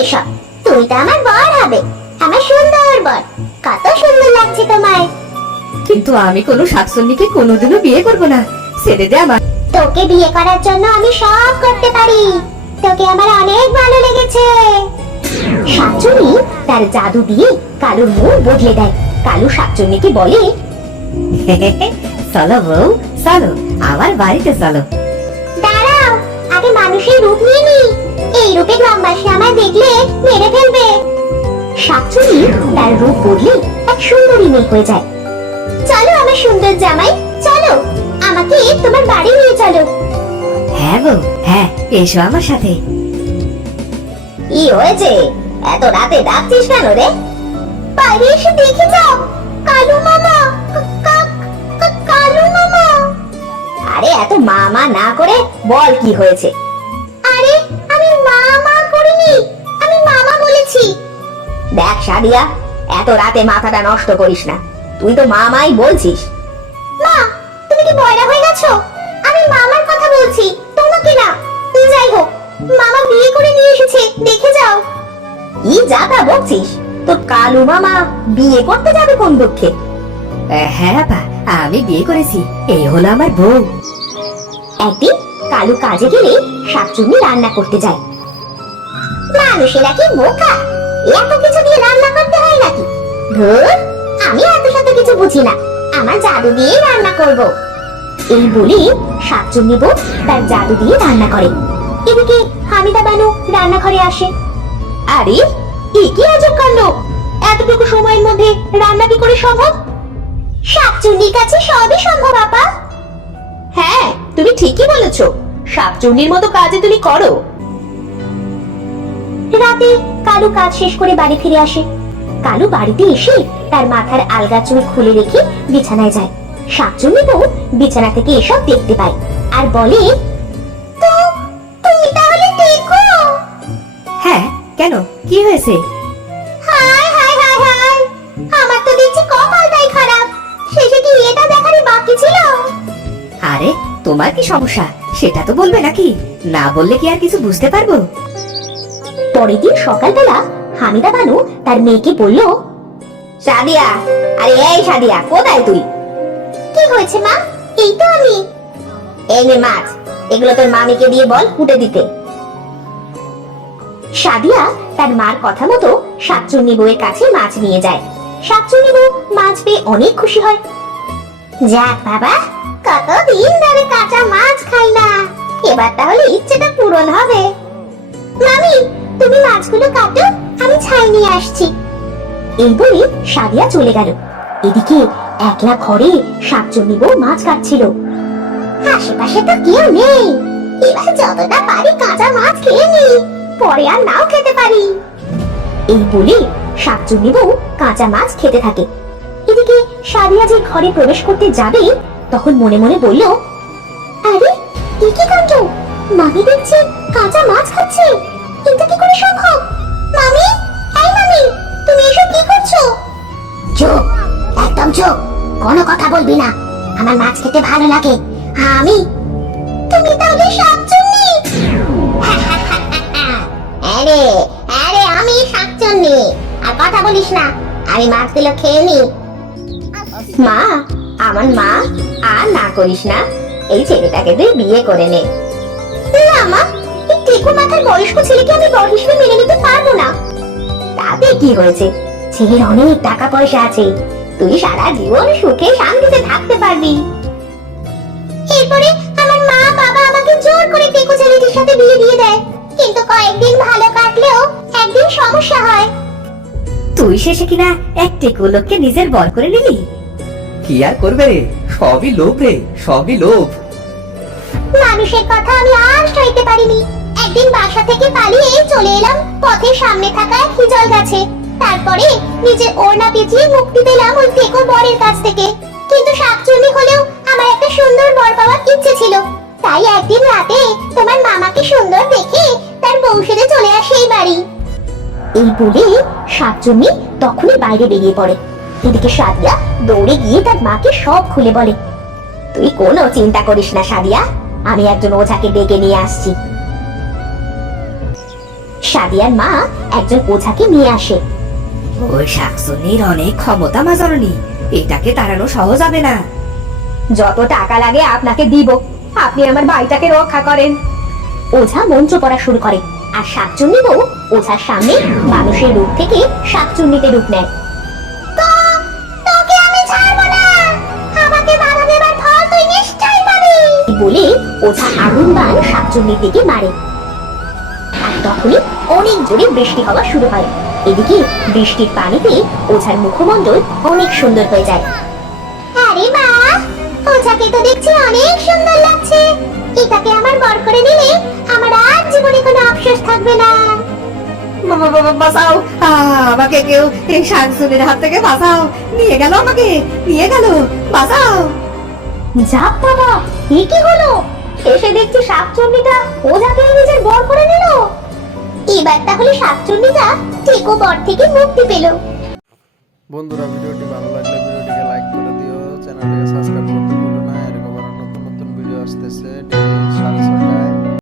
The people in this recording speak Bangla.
এসব? তুমি তো আমার বর হবে, আমার সুন্দর বর। কত সুন্দর লাগছে তোমায়। কিন্তু আমি কোনো শাকসুন্নিকে কোনোদিনও বিয়ে করব না, ছেড়ে দে আমার। তোকে বিয়ে করার জন্য আমি সব করতে পারি। তোকে আমার অনেক ভালো লেগেছে। শাকচুন্নি তার জাদু দিয়ে কালুর মুখ বদলে দেয়। কালু শাকচুন্নিকে বলে, চলো বউ, চলো আমার বাড়িতে চলো। দাঁড়াও, আগে মানুষের রূপ নিয়ে নি। এই রূপে গ্রামবাসী আমায় দেখলে মেরে ফেলবে। শাকচুন্নি তার রূপ বদলে এক সুন্দরী মেয়ে হয়ে যায়। চলো আমার সুন্দর জামাই, চলো আমাকে তোমার বাড়ি নিয়ে চলো। হ্যাঁ বউ, হ্যাঁ, এসো আমার সাথে। কি হয়েছে? এত রাতে ডাকছিস কেন রে? বাইরে এসে দেখে যাও, কালু মামা। কালু মামা। আরে এত মামা না করে বল কি হয়েছে? আরে আমি মামা করিনি, আমি মামা বলেছি। দেখ সাদিয়া, এত রাতে মাথাটা নষ্ট করিস না। তুই তো মামাই বলছিস। মা, তুমি কি বয়রা হয়ে গেছো? আমি মামার কথা বলছি, তোমাকে না। যাই হোক, মামা বিয়ে করে নিয়ে এসেছে, দেখে যাও। কি যাতা বলছিস? তোর কালু মামা বিয়ে করতে যাবে কোন দুঃখে? হ্যাঁ আপা, আমি বিয়ে করেছি, এই হলো আমার বউ। একদিন কালু কাজে গেলে শাকচুন্নি রান্না করতে যায়। মানুষেরা কি বোকা? এত কিছু দিয়ে রান্না করতে হয় নাকি? ধুর, আমি এত শত কিছু বুঝি না, আমার জাদু দিয়ে রান্না করব। এই বলে শাকচুন্নি বউ তার জাদু দিয়ে রান্না করে। এদিকে হামিদা বানু রান্নাঘরে আসে। আরে এ কি আজব কাণ্ড! এতটুকু সময়ের মধ্যে রান্না কি করে সম্ভব? শাকচুন্নির কাছে সবই সম্ভব আপা। হ্যাঁ, তুমি ঠিকই বলেছো, শাকচুন্নির মতো কাজে তুমি করো। রাতে কালু কাজ শেষ করে বাড়ি ফিরে আসে। কালু বাড়িতে এসে তার মাথার আলগা চুল খুলে রেখে বিছানায় যায়। শাকচুন্নি বউ বিছানা থেকে এসব দেখতে পায় আর বলে, তো তুমি তাহলে দেখো। হ্যাঁ, কেন, কি হয়েছে? হায় হায় হায় হায়, আমার তো দেখছি কপালটাই খারাপ। শেষে কি এটা দেখারই বাকি ছিল? আরে তোমার কি সমস্যা সেটা তো বলবে নাকি? না বললে কি আর কিছু বুঝতে পারবো? পরের দিন সকালবেলা হামিদা বানু তার মেয়েকে বলল, সাদিয়া, আরে এই সাদিয়া, কোথায় তুই? কি হয়েছে মা? এই তো আমি। এই নে মাছ, এগুলো তোর মামিকে দিয়ে বল কুটে দিতে। সাদিয়া তার মার কথা মতো শাকচুন্নি বউয়ের কাছে মাছ নিয়ে যায়। শাকচুন্নি বউ মাছ পেয়ে অনেক খুশি হয়। যাক বাবা, কতদিন ধরে কাঁচা মাছ খাই না, এবার তাহলে ইচ্ছেটা পূরণ হবে। মামি, তুমি মাছগুলো কাটো, আমি ছাই নিয়ে আসছি। এই বলে সাদিয়া চলে গেল। এদিকে একলা ঘরে শাকচুন্নি বউ মাছ কাটছিল। আশেপাশে তো কেউ নেই, এবার যতটা পারি কাঁচা মাছ খেয়ে নি, পরে আর নাও খেতে পারি। এই বলে শাকচুন্নি বউ কাঁচা মাছ খেতে থাকে। এদিকে সাদিয়া যে ঘরে প্রবেশ করতে যাবে, তখন মনে মনে বলল, আরে এ কি কাণ্ড! মামি দেখছি কাঁচা মাছ খাচ্ছে, এটা কি করে সম্ভব? মামি, এই মামি, তুমি এসব কি করছো? চুপ, একদম চুপ, কোনো কথা বলবি না। আমার মাছ খেতে ভালো লাগে। আমি? তুমি তাহলে শাকচুন্নি? আরে আরে, আমি শাকচুন্নি। আর কথা বলিস না, আমি মাছগুলো খেয়ে নি। মা, আমার মা, আর না করিস না, এই ছেলেটাকে তুই বিয়ে করে নে। না মা, এই টেকো মাথার বয়স্ক ছেলেকে আমি বর হিসেবে মেনে নিতে পারবো না। তাতে কি হয়েছে? ছেলের অনেক টাকা পয়সা আছে, তুই সারা জীবন সুখে শান্তিতে থাকতে পারবি। এরপরে আমার মা বাবা আমাকে জোর করে টেকো ছেলেটির সাথে বিয়ে দিয়ে দেয়, কিন্তু কয়েকদিন ভালো কাটলেও একদিন সমস্যা হয়। তুই শেষে কিনা এক টেকো লোককে নিজের বর করে নিলি? কি আর করবে রে, সবই লোভ রে, সবই লোভ। মানুষের কথা আমি আর সইতে পারিনি। একদিন বাসা থেকে পালিয়ে চলে এলাম পথের সামনে থাকা এক হিজল গাছে। তারপরে নিজের ওড়না পেঁচিয়ে মুক্তি পেলাম ওই টেকো বরের কাছ থেকে। কিন্তু শাকচুন্নি হলেও আমার একটা সুন্দর বর পাওয়ার ইচ্ছে ছিল, তাই একদিন রাতে তোমার মামাকে সুন্দর দেখে তার বউ সেজে চলে আসে এই বাড়ি। এই বলে শাকচুন্নি তখনই বাইরে বেরিয়ে পড়ে। এদিকে সাদিয়া দৌড়ে গিয়ে তার মাকে সব খুলে বলে, তুই কোনো চিন্তা করিস না সাদিয়া, আমি একজন ওঝাকে ডেকে নিয়ে আসছি। সাদিয়ার মা একজন ওঝাকে নিয়ে আসে। ওই শাকসুন্নির অনেক ক্ষমতা মাজরনি, এটাকে তাড়ানো সহজ হবে না। যত টাকা লাগে আপনাকে দিব, আপনি আমার ভাইটাকে রক্ষা করেন। ওঝা মন্ত্র পড়া শুরু করে আর শাকচুন্নি বউ ওঝার সামনে মানুষের রূপ থেকে শাকচুন্নিতে রূপ নেয়। তোকে আমি ছাড়বো না, আমাকে বাধা দেবার ফল তুই নিশ্চয়ই পাবি বলে ওঝা আগুন বাণ শাকচুন্নির দিকে মারে। আর তখনই অনেক জোরে বৃষ্টি হওয়া শুরু হয়। এদিকে বৃষ্টির পানিতে ওঝার মুখমণ্ডল অনেক সুন্দর হয়ে যায়। আরে মা, ওঝাকে তো দেখছি অনেক সুন্দর লাগছে। এটাকে আমার বর করে নিলে আমার আর জীবনে কোনো আফসোস থাকবে না। বাঁচাও, আমাকে কেউ এই শাকসুন্নির হাত থেকে বাঁচাও, নিয়ে গেল আমাকে, নিয়ে গেল, বাঁচাও। যাক বাবা, এ কি হলো? এসে দেখছি শাকচুন্নিটা ওঝাকে নিজের বর করে নিল। এবার তাহলে শাকচুন্নিটা টেকো বর থেকে মুক্তি পেল। বন্ধুরা, ভিডিওটি ভালো